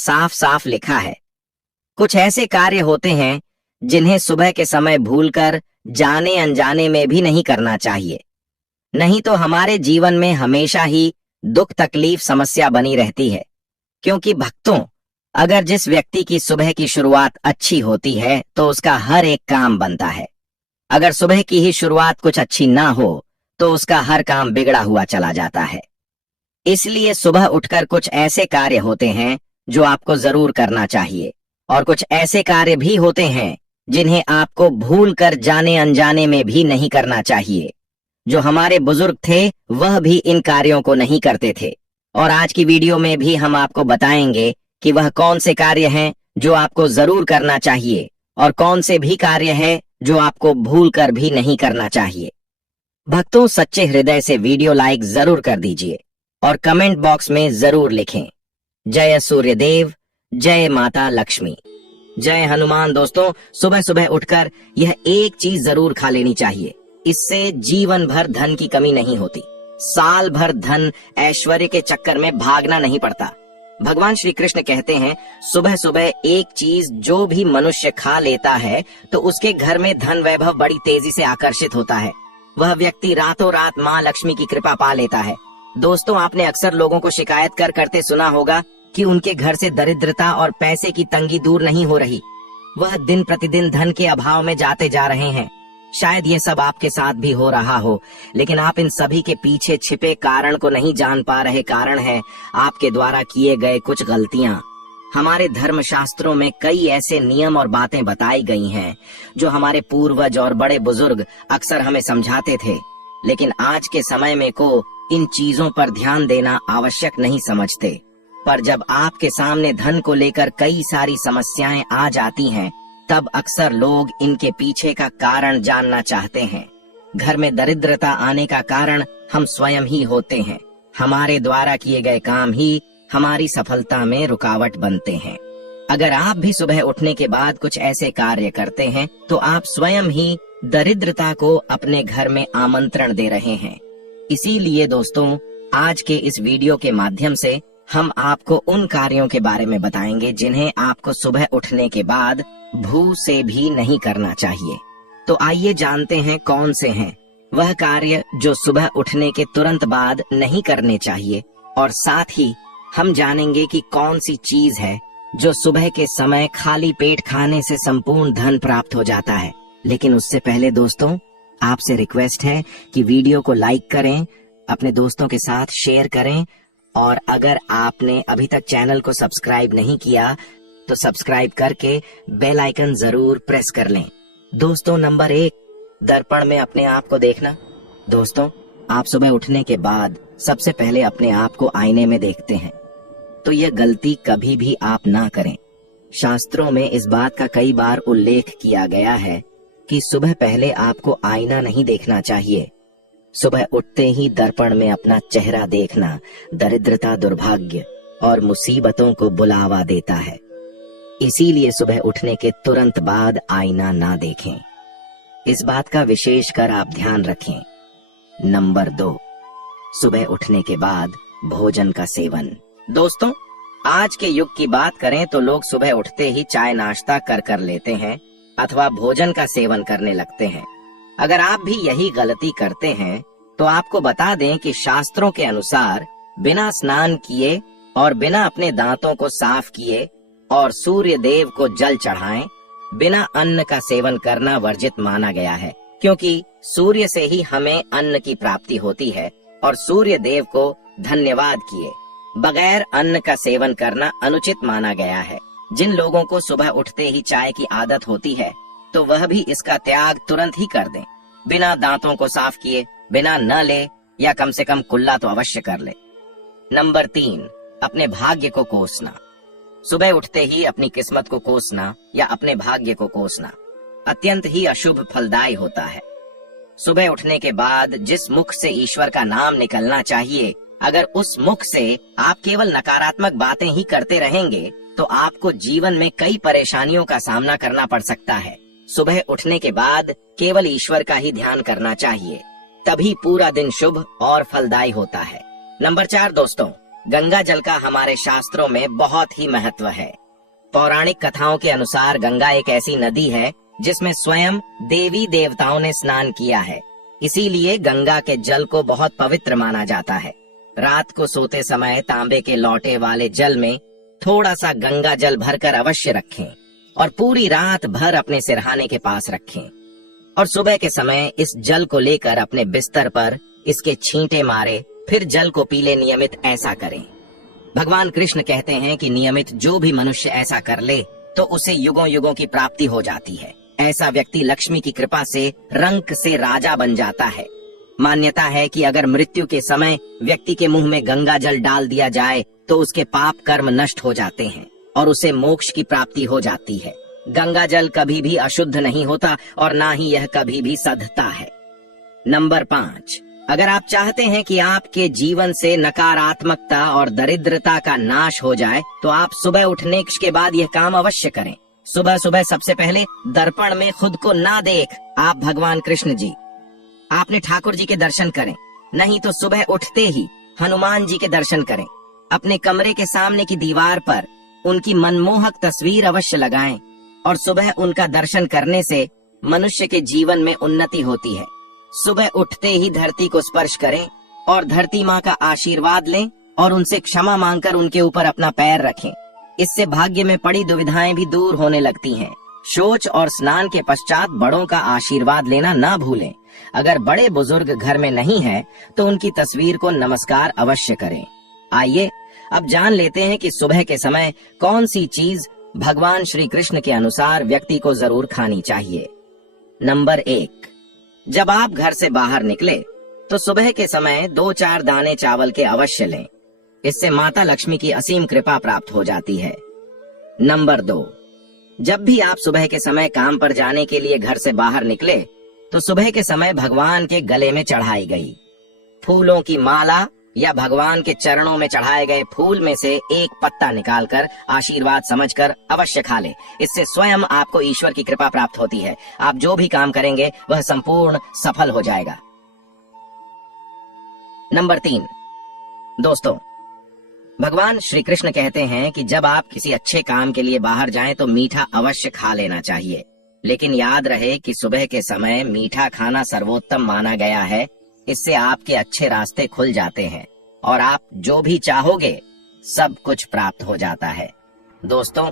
साफ साफ लिखा है, कुछ ऐसे कार्य होते हैं जिन्हें सुबह के समय भूलकर जाने अनजाने में भी नहीं करना चाहिए, नहीं तो हमारे जीवन में हमेशा ही दुख तकलीफ समस्या बनी रहती है। क्योंकि भक्तों, अगर जिस व्यक्ति की सुबह की शुरुआत अच्छी होती है तो उसका हर एक काम बनता है। अगर सुबह की ही शुरुआत कुछ अच्छी ना हो तो उसका हर काम बिगड़ा हुआ चला जाता है। इसलिए सुबह उठकर कुछ ऐसे कार्य होते हैं जो आपको जरूर करना चाहिए, और कुछ ऐसे कार्य भी होते हैं जिन्हें आपको भूल कर जाने अनजाने में भी नहीं करना चाहिए। जो हमारे बुजुर्ग थे वह भी इन कार्यों को नहीं करते थे, और आज की वीडियो में भी हम आपको बताएंगे कि वह कौन से कार्य हैं जो आपको जरूर करना चाहिए और कौन से भी कार्य हैं जो आपको भूल कर भी नहीं करना चाहिए। भक्तों, सच्चे हृदय से वीडियो लाइक जरूर कर दीजिए और कमेंट बॉक्स में जरूर लिखें, जय सूर्यदेव, जय माता लक्ष्मी, जय हनुमान। दोस्तों, सुबह सुबह उठकर यह एक चीज जरूर खा लेनी चाहिए, इससे जीवन भर धन की कमी नहीं होती, साल भर धन ऐश्वर्य के चक्कर में भागना नहीं पड़ता। भगवान श्री कृष्ण कहते हैं, सुबह सुबह एक चीज जो भी मनुष्य खा लेता है तो उसके घर में धन वैभव बड़ी तेजी से आकर्षित होता है। वह व्यक्ति रातों रात माँ लक्ष्मी की कृपा पा लेता है। दोस्तों, आपने अक्सर लोगों को शिकायत करते सुना होगा कि उनके घर से दरिद्रता और पैसे की तंगी दूर नहीं हो रही, वह दिन प्रतिदिन धन के अभाव में जाते जा रहे हैं। शायद ये सब आपके साथ भी हो रहा हो, लेकिन आप इन सभी के पीछे छिपे कारण को नहीं जान पा रहे। कारण है आपके द्वारा किए गए कुछ गलतियां। हमारे धर्म शास्त्रों में कई ऐसे नियम और बातें बताई गई हैं जो हमारे पूर्वज और बड़े बुजुर्ग अक्सर हमें समझाते थे, लेकिन आज के समय में को इन चीजों पर ध्यान देना आवश्यक नहीं समझते। पर जब आपके सामने धन को लेकर कई सारी समस्याएं आ जाती हैं, तब अक्सर लोग इनके पीछे का कारण जानना चाहते हैं। घर में दरिद्रता आने का कारण हम स्वयं ही होते हैं। हमारे द्वारा किए गए काम ही हमारी सफलता में रुकावट बनते हैं। अगर आप भी सुबह उठने के बाद कुछ ऐसे कार्य करते हैं तो आप स्वयं ही दरिद्रता को अपने घर में आमंत्रण दे रहे हैं। इसीलिए दोस्तों, आज के इस वीडियो के माध्यम से हम आपको उन कार्यों के बारे में बताएंगे जिन्हें आपको सुबह उठने के बाद भूल से भी नहीं करना चाहिए। तो आइए जानते हैं कौन से हैं वह कार्य जो सुबह उठने के तुरंत बाद नहीं करने चाहिए, और साथ ही हम जानेंगे कि कौन सी चीज है जो सुबह के समय खाली पेट खाने से संपूर्ण धन प्राप्त हो जाता है। लेकिन उससे पहले दोस्तों, आपसे रिक्वेस्ट है कि वीडियो को लाइक करें, अपने दोस्तों के साथ शेयर करें, और अगर आपने अभी तक चैनल को सब्सक्राइब नहीं किया तो सब्सक्राइब करके बेल आइकन जरूर प्रेस कर लें। दोस्तों, नंबर 1, दर्पण में अपने आप को देखना। दोस्तों, आप सुबह उठने के बाद सबसे पहले अपने आप को आईने में देखते हैं, तो यह गलती कभी भी आप ना करें। शास्त्रों में इस बात का कई बार उल्लेख किया गया है कि सुबह पहले आपको आईना नहीं देखना चाहिए। सुबह उठते ही दर्पण में अपना चेहरा देखना दरिद्रता, दुर्भाग्य और मुसीबतों को बुलावा देता है। इसीलिए सुबह उठने के तुरंत बाद आईना ना देखें। इस बात का विशेष कर आप ध्यान रखें। नंबर 2, सुबह उठने के बाद भोजन का सेवन। दोस्तों, आज के युग की बात करें तो लोग सुबह उठते ही चाय नाश्ता कर लेते हैं अथवा भोजन का सेवन करने लगते हैं। अगर आप भी यही गलती करते हैं तो आपको बता दें कि शास्त्रों के अनुसार बिना स्नान किए और बिना अपने दांतों को साफ किए और सूर्य देव को जल चढ़ाएं, बिना अन्न का सेवन करना वर्जित माना गया है। क्योंकि सूर्य से ही हमें अन्न की प्राप्ति होती है, और सूर्य देव को धन्यवाद किए बगैर अन्न का सेवन करना अनुचित माना गया है। जिन लोगों को सुबह उठते ही चाय की आदत होती है तो वह भी इसका त्याग तुरंत ही कर दें। बिना दांतों को साफ किए बिना न ले, या कम से कम कुल्ला तो अवश्य कर ले। नंबर 3, अपने भाग्य को कोसना। सुबह उठते ही अपनी किस्मत को कोसना या अपने भाग्य को कोसना अत्यंत ही अशुभ फलदायी होता है। सुबह उठने के बाद जिस मुख से ईश्वर का नाम निकलना चाहिए, अगर उस मुख से आप केवल नकारात्मक बातें ही करते रहेंगे तो आपको जीवन में कई परेशानियों का सामना करना पड़ सकता है। सुबह उठने के बाद केवल ईश्वर का ही ध्यान करना चाहिए, तभी पूरा दिन शुभ और फलदायी होता है। नंबर 4 दोस्तों, गंगा जल का हमारे शास्त्रों में बहुत ही महत्व है। पौराणिक कथाओं के अनुसार गंगा एक ऐसी नदी है जिसमें स्वयं देवी देवताओं ने स्नान किया है। इसीलिए गंगा के जल को बहुत पवित्र माना जाता है। रात को सोते समय तांबे के लोटे वाले जल में थोड़ा सा गंगा जल भरकर अवश्य रखें और पूरी रात भर अपने सिरहाने के पास रखें और सुबह के समय इस जल को लेकर अपने बिस्तर पर इसके छींटे मारे, फिर जल को पी ले। नियमित ऐसा करें। भगवान कृष्ण कहते हैं कि नियमित जो भी मनुष्य ऐसा कर ले तो उसे युगों युगों की प्राप्ति हो जाती है। ऐसा व्यक्ति लक्ष्मी की कृपा से रंक से राजा बन जाता है। मान्यता है कि अगर मृत्यु के समय व्यक्ति के मुंह में गंगा जल डाल दिया जाए तो उसके पाप कर्म नष्ट हो जाते हैं और उसे मोक्ष की प्राप्ति हो जाती है। गंगा जल कभी भी अशुद्ध नहीं होता और ना ही यह कभी भी सधता है। नंबर 5, अगर आप चाहते हैं कि आपके जीवन से नकारात्मकता और दरिद्रता का नाश हो जाए तो आप सुबह उठने के बाद यह काम अवश्य करें। सुबह सुबह सबसे पहले दर्पण में खुद को ना देख आप भगवान कृष्ण जी, आपने ठाकुर जी के दर्शन करें। नहीं तो सुबह उठते ही हनुमान जी के दर्शन करें। अपने कमरे के सामने की दीवार पर उनकी मनमोहक तस्वीर अवश्य लगाएं और सुबह उनका दर्शन करने से मनुष्य के जीवन में उन्नति होती है। सुबह उठते ही धरती को स्पर्श करें और धरती माँ का आशीर्वाद लें और उनसे क्षमा मांगकर उनके ऊपर अपना पैर रखें। इससे भाग्य में पड़ी दुविधाएं भी दूर होने लगती हैं। शौच और स्नान के पश्चात बड़ों का आशीर्वाद लेना ना भूलें। अगर बड़े बुजुर्ग घर में नहीं है तो उनकी तस्वीर को नमस्कार अवश्य करें। आइए अब जान लेते हैं कि सुबह के समय कौन सी चीज भगवान श्री कृष्ण के अनुसार व्यक्ति को जरूर खानी चाहिए। नंबर 1, जब आप घर से बाहर निकले तो सुबह के समय 2-4 दाने चावल के अवश्य लें। इससे माता लक्ष्मी की असीम कृपा प्राप्त हो जाती है। नंबर 2, जब भी आप सुबह के समय काम पर जाने के लिए घर से बाहर निकले तो सुबह के समय भगवान के गले में चढ़ाई गई फूलों की माला या भगवान के चरणों में चढ़ाए गए फूल में से एक पत्ता निकालकर आशीर्वाद समझकर अवश्य खा ले। इससे स्वयं आपको ईश्वर की कृपा प्राप्त होती है। आप जो भी काम करेंगे वह संपूर्ण सफल हो जाएगा। नंबर 3, दोस्तों, भगवान श्री कृष्ण कहते हैं कि जब आप किसी अच्छे काम के लिए बाहर जाएं तो मीठा अवश्य खा लेना चाहिए। लेकिन याद रहे कि सुबह के समय मीठा खाना सर्वोत्तम माना गया है। इससे आपके अच्छे रास्ते खुल जाते हैं और आप जो भी चाहोगे सब कुछ प्राप्त हो जाता है। दोस्तों,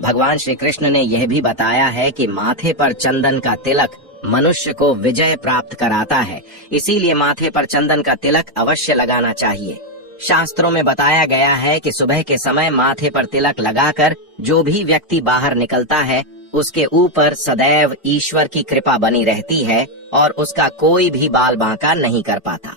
भगवान श्री कृष्ण ने यह भी बताया है कि माथे पर चंदन का तिलक मनुष्य को विजय प्राप्त कराता है। इसीलिए माथे पर चंदन का तिलक अवश्य लगाना चाहिए। शास्त्रों में बताया गया है कि सुबह के समय माथे पर तिलक लगाकर जो भी व्यक्ति बाहर निकलता है उसके ऊपर सदैव ईश्वर की कृपा बनी रहती है और उसका कोई भी बाल बांका नहीं कर पाता।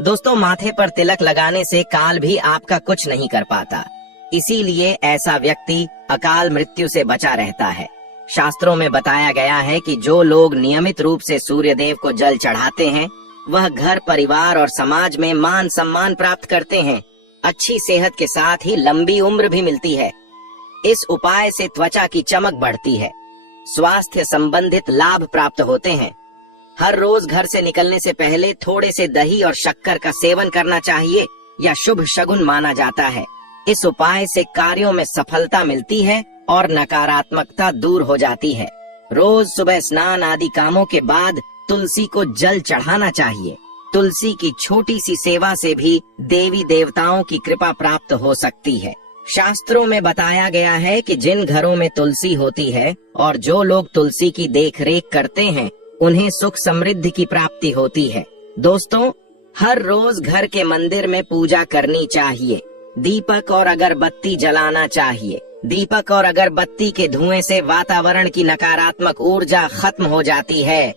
दोस्तों, माथे पर तिलक लगाने से काल भी आपका कुछ नहीं कर पाता। इसीलिए ऐसा व्यक्ति अकाल मृत्यु से बचा रहता है। शास्त्रों में बताया गया है कि जो लोग नियमित रूप से सूर्य देव को जल चढ़ाते हैं वह घर, परिवार और समाज में मान सम्मान प्राप्त करते हैं। अच्छी सेहत के साथ ही लंबी उम्र भी मिलती है। इस उपाय से त्वचा की चमक बढ़ती है, स्वास्थ्य संबंधित लाभ प्राप्त होते हैं। हर रोज घर से निकलने से पहले थोड़े से दही और शक्कर का सेवन करना चाहिए या शुभ शगुन माना जाता है। इस उपाय से कार्यों में सफलता मिलती है और नकारात्मकता दूर हो जाती है। रोज सुबह स्नान आदि कामों के बाद तुलसी को जल चढ़ाना चाहिए। तुलसी की छोटी सी सेवा से भी देवी देवताओं की कृपा प्राप्त हो सकती है। शास्त्रों में बताया गया है कि जिन घरों में तुलसी होती है और जो लोग तुलसी की देखरेख करते हैं उन्हें सुख समृद्धि की प्राप्ति होती है। दोस्तों, हर रोज घर के मंदिर में पूजा करनी चाहिए। दीपक और अगरबत्ती जलाना चाहिए। दीपक और अगरबत्ती के धुएं से वातावरण की नकारात्मक ऊर्जा खत्म हो जाती है।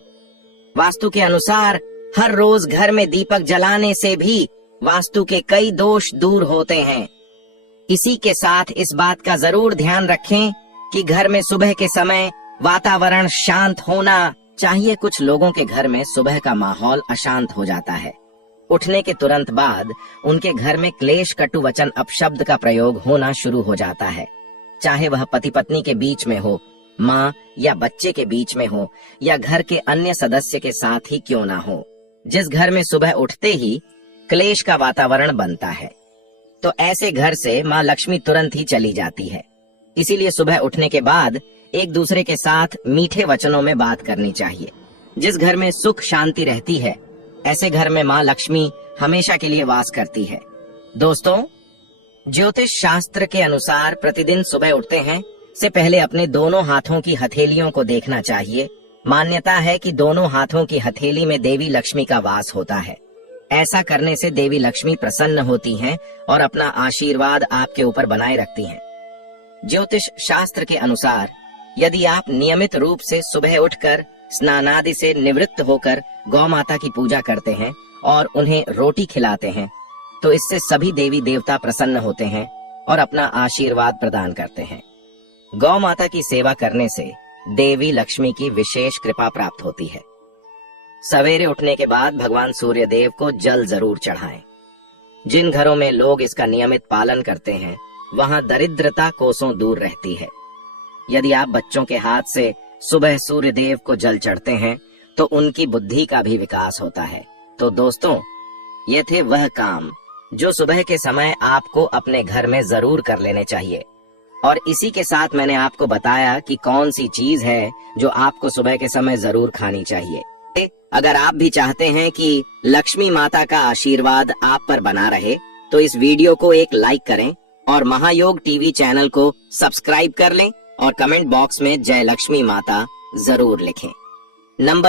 वास्तु के अनुसार हर रोज घर में दीपक जलाने से भी वास्तु के कई दोष दूर होते हैं। इसी के साथ इस बात का जरूर ध्यान रखें कि घर में सुबह के समय वातावरण शांत होना चाहिए। कुछ लोगों के घर में सुबह का माहौल अशांत हो जाता है। उठने के तुरंत बाद उनके घर में क्लेश, कटु वचन, अपशब्द का प्रयोग होना शुरू हो जाता है। चाहे वह पति पत्नी के बीच में हो, माँ या बच्चे के बीच में हो या घर के अन्य सदस्य के साथ ही क्यों ना हो। जिस घर में सुबह उठते ही क्लेश का वातावरण बनता है तो ऐसे घर से माँ लक्ष्मी तुरंत ही चली जाती है। इसीलिए सुबह उठने के बाद एक दूसरे के साथ मीठे वचनों में बात करनी चाहिए। जिस घर में सुख शांति रहती है, ऐसे घर में माँ लक्ष्मी हमेशा के लिए वास करती है। दोस्तों, ज्योतिष शास्त्र के अनुसार प्रतिदिन सुबह उठते हैं से पहले अपने दोनों हाथों की हथेलियों को देखना चाहिए। मान्यता है कि दोनों हाथों की हथेली में देवी लक्ष्मी का वास होता है। ऐसा करने से देवी लक्ष्मी प्रसन्न होती हैं और अपना आशीर्वाद आपके ऊपर बनाए रखती हैं। ज्योतिष शास्त्र के अनुसार यदि आप नियमित रूप से सुबह उठकर स्नानादि से निवृत्त होकर गौ माता की पूजा करते हैं और उन्हें रोटी खिलाते हैं, तो इससे सभी देवी देवता प्रसन्न होते हैं और अपना आशीर्वाद प्रदान करते हैं। गौ माता की सेवा करने से देवी लक्ष्मी की विशेष कृपा प्राप्त होती है। सवेरे उठने के बाद भगवान सूर्य देव को जल जरूर चढ़ाएं। जिन घरों में लोग इसका नियमित पालन करते हैं, वहां दरिद्रता कोसों दूर रहती है। यदि आप बच्चों के हाथ से सुबह सूर्य देव को जल चढ़ते हैं, तो उनकी बुद्धि का भी विकास होता है। तो दोस्तों, ये थे वह काम जो सुबह के समय आपको अपने घर में जरूर कर लेने चाहिए। और इसी के साथ मैंने आपको बताया कि कौन सी चीज है जो आपको सुबह के समय जरूर खानी चाहिए। अगर आप भी चाहते हैं कि लक्ष्मी माता का आशीर्वाद आप पर बना रहे, तो इस वीडियो को एक लाइक करें और महायोग टीवी चैनल को सब्सक्राइब कर लें और कमेंट बॉक्स में जय लक्ष्मी माता जरूर लिखें। नंबर